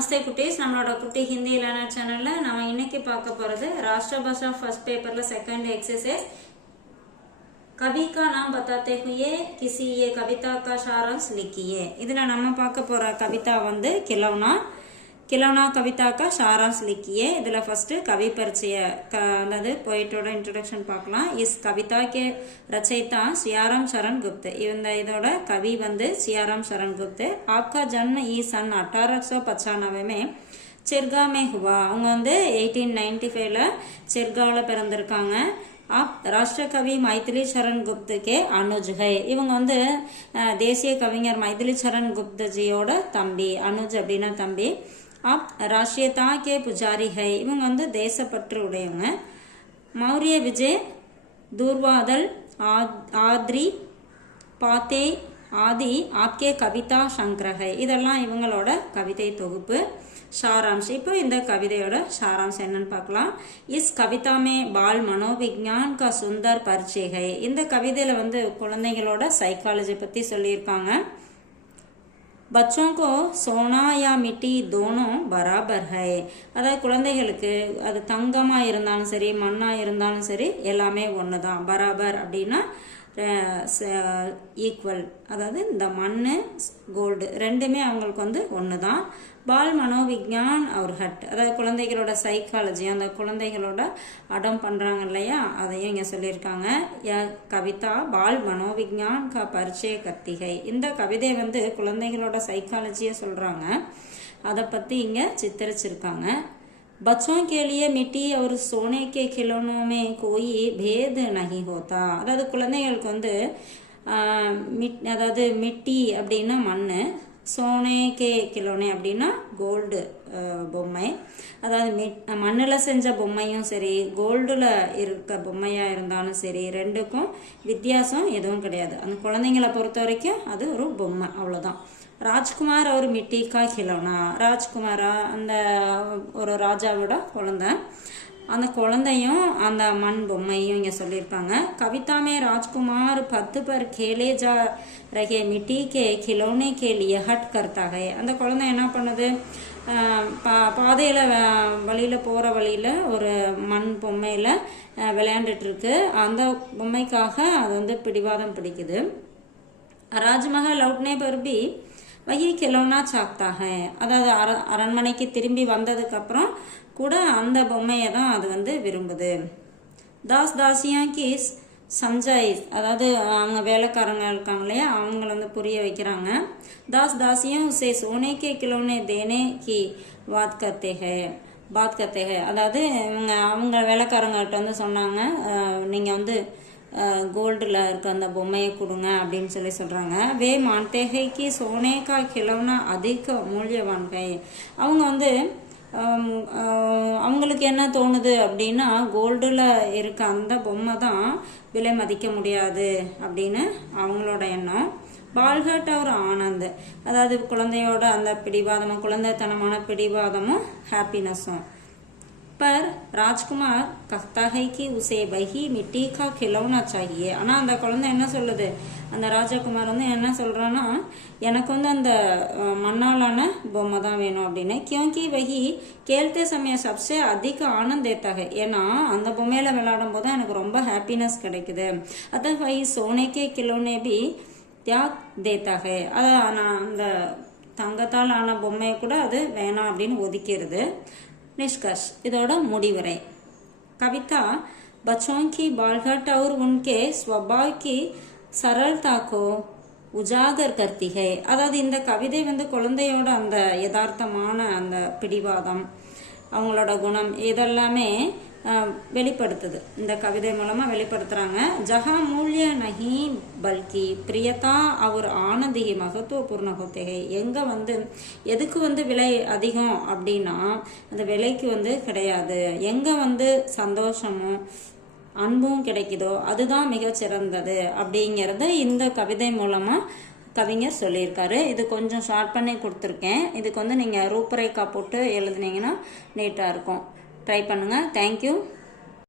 நமஸ்தே குட்டீஸ், நம்மளோட குட்டி ஹிந்தி லேர்னர் சேனல்ல நம்ம இன்னைக்கு பார்க்க போறது राष्ट्र भाषा फर्स्ट पेपरல सेकंड एक्सरसाइज कवि का नाम बताते हुए किसी ये कविता का सारांश लिखिए। இதுல நம்ம பார்க்க போற கவிதா வந்து खिलौना कविता का सारांश लिखिए। இதுல ஃபர்ஸ்ட் கவி परिचय அதாவது போயிட்டோட इंट्रोडक्शन பார்க்கலாம்। इस कविता के रचयिता सियाराम शरण गुप्त। இதோட कवि வந்து सियाराम शरण गुप्त। आपका जन्म इस सन 1895 में चिरगा में हुआ। அவங்க வந்து 1895ல चिरगाவில் பிறந்திருக்காங்க। आप राष्ट्र कवि मैथिली शरण गुप्त के अनुज है। இவங்க வந்து தேசிய கவிஞர் மைதிலி சரண் குப்த ஜியோட தம்பி, அனுஜ் அப்படின்னா தம்பி। आप राष्ट्रीयता के पुजारी है। இவங்க வந்து தேசப்பற்று உடையவங்க। मौर्य विजय दूरबादल आद्री पाते आदि आपके कविता संग्रह है। இதெல்லாம் இவங்களோட கவிதை தொகுப்பு சாராம்சம்। இப்போ இந்த கவிதையோட சாராம்சம் என்னன்னு பார்க்கலாம்। இஸ் கவிதா மே பால் மனோவிஞ்ஞான் கா சுந்தர் பரிச்சை है। இந்த கவிதையில வந்து குழந்தைகளோட சைக்காலஜி பத்தி சொல்லியிருக்காங்க। बच्चों को सोना या मिट्टी दोनों बराबर है। அதாவது குழந்தைகளுக்கு அது தங்கமா இருந்தாலும் சரி மண்ணா இருந்தாலும் சரி எல்லாமே ஒண்ணுதான்। பராபர் அப்படின்னா ஈக்குவல், அதாவது இந்த மண்ணு கோல்டு ரெண்டுமே அவங்களுக்கு வந்து ஒண்ணுதான்। பால் மனோவிஞ்ஞான் அவர் ஹட், அதாவது குழந்தைகளோட சைக்காலஜி, அந்த குழந்தைகளோட அடம் பண்றாங்க இல்லையா, அதையும் இங்க சொல்லியிருக்காங்க। கவிதா பால் மனோவிஞ்ஞான் கா பரிச்சய கத்திகை। இந்த கவிதை வந்து குழந்தைகளோட சைக்காலஜியை சொல்றாங்க, அதை பத்தி இங்க சித்தரிச்சிருக்காங்க। बच्चों के लिए मिट्टी और सोने के खिलौनों में कोई भेद नहीं होता। அதாவது குழந்தைகளுக்கு வந்து அதாவது மிட்டி அப்படின்னா மண்ணு, சோனே கே கிலோனே அப்படின்னா கோல்டு பொம்மை, அதாவது மண்ணில் செஞ்ச பொம்மையும் சரி கோல்டுல இருக்க பொம்மையா இருந்தாலும் சரி ரெண்டுக்கும் வித்தியாசம் எதுவும் கிடையாது। அந்த குழந்தைங்களை பொறுத்த வரைக்கும் அது ஒரு பொம்மை, அவ்வளோதான்। ராஜ்குமார் அவர் மிட்டி கா கிலோனா, ராஜ்குமாரா அந்த ஒரு ராஜாவோட குழந்தை, அந்த குழந்தையும் அந்த மண் பொம்மையும் இங்க சொல்லியிருக்காங்க। கவிதா மே ராஜ்குமார் பத்து பர் கேலே ஜா ரகே மிட்டி கே கிலோனே கே லியே ஹட் கர்த்தா ஹை। அந்த குழந்தை என்ன பண்ணுது, பாதையில வழியில போற வழியில ஒரு மண் பொம்மையில விளையாண்டுட்டு இருக்கு, அந்த பொம்மைக்காக அது வந்து பிடிவாதம் பிடிக்குது। ராஜ்மஹல் லவுட்னே பர் பி வகி கிலோனா சாக்தா ஹை, அதாவது அரண்மனைக்கு திரும்பி வந்ததுக்கு அப்புறம் கூட அந்த பொம்மையை தான் அது வந்து விரும்புது। தாஸ் தாசியா கி சம்ஜாயிஸ், அதாவது அவங்க வேலைக்காரங்க இருக்காங்க இல்லையா, அவங்கள வந்து புரிய வைக்கிறாங்க। தாஸ் தாசியா உசே சோனே கே கிலோனே தேனே கி பாத் கர்த்தே ஹை, அதாவது அவங்க வேலைக்காரங்கள்ட்ட வந்து சொன்னாங்க, நீங்க வந்து கோல்டில் இருக்க அந்த பொம்மையை கொடுங்க அப்படின்னு சொல்லி சொல்கிறாங்க। வே மான்தே ஹை கி சோனே கா கிலோனா அதிக மூல்யவான் ஹை। அவங்க வந்து அவங்களுக்கு என்ன தோணுது அப்படின்னா கோல்டில் இருக்க அந்த பொம்மை தான் விலை மதிக்க முடியாது அப்படின்னு அவங்களோட எண்ணம்। பால்ஹட் அவர் ஆனந்த், அதாவது குழந்தையோட அந்த பிடிவாதமும் குழந்தைத்தனமான பிடிவாதமும் ஹாப்பினஸும்। पर राजकुमार कहता है कि उसे वही मिट्टी का खिलौना चाहिए। ஆனா அந்த குழந்தை என்ன சொல்லுது, அந்த ராஜகுமார் வந்து என்ன சொல்றான்னா எனக்கு வந்து அந்த மண்ணாலான பொம்மை தான் வேணும் அப்படின்னு। क्योंकि वही खेलते समय सबसे अधिक आनंद देता है। ஏன்னா அந்த பொம்மையில விளையாடும் போது எனக்கு ரொம்ப ஹாப்பினஸ் கிடைக்குது। अतः वही सोने के खिलौने भी त्याग देता है। அதான் அந்த தங்கத்தால் ஆன பொம்மையை கூட அது வேணாம் அப்படின்னு ஒதுக்கிறது। निष्कर्ष, இதோட முடிவுரை। कविता बच्चों की बालहट और उनके स्वभाव की सरलता को उजागर करती है। அதாவது இந்த கவிதை வந்து குழந்தையோட அந்த யதார்த்தமான அந்த பிடிவாதம், அவங்களோட குணம் இதெல்லாமே வெளிப்படுத்துது, இந்த கவிதை மூலமா வெளிப்படுத்துறாங்க। ஜஹா மூல்ய நஹி பல்கி பிரியதா அவர் ஆனந்தி மகத்துவபூர்ண ஹோத்தே ஹை। எங்க வந்து எதுக்கு வந்து விலை அதிகம் அப்படின்னா அந்த விலைக்கு வந்து கிடையாது, எங்க வந்து சந்தோஷமும் அன்பும் கிடைக்குதோ அதுதான் மிக சிறந்தது அப்படிங்கிறது இந்த கவிதை மூலமா கவிஞர் சொல்லியிருக்காரு। இது கொஞ்சம் ஷார்ட் பண்ணி கொடுத்துருக்கேன், இதுக்கு வந்து நீங்க ரூபரேகா போட்டு எழுதுனீங்கன்னா நீட்டா இருக்கும்। ட்ரை பண்ணுங்க। தேங்க்யூ।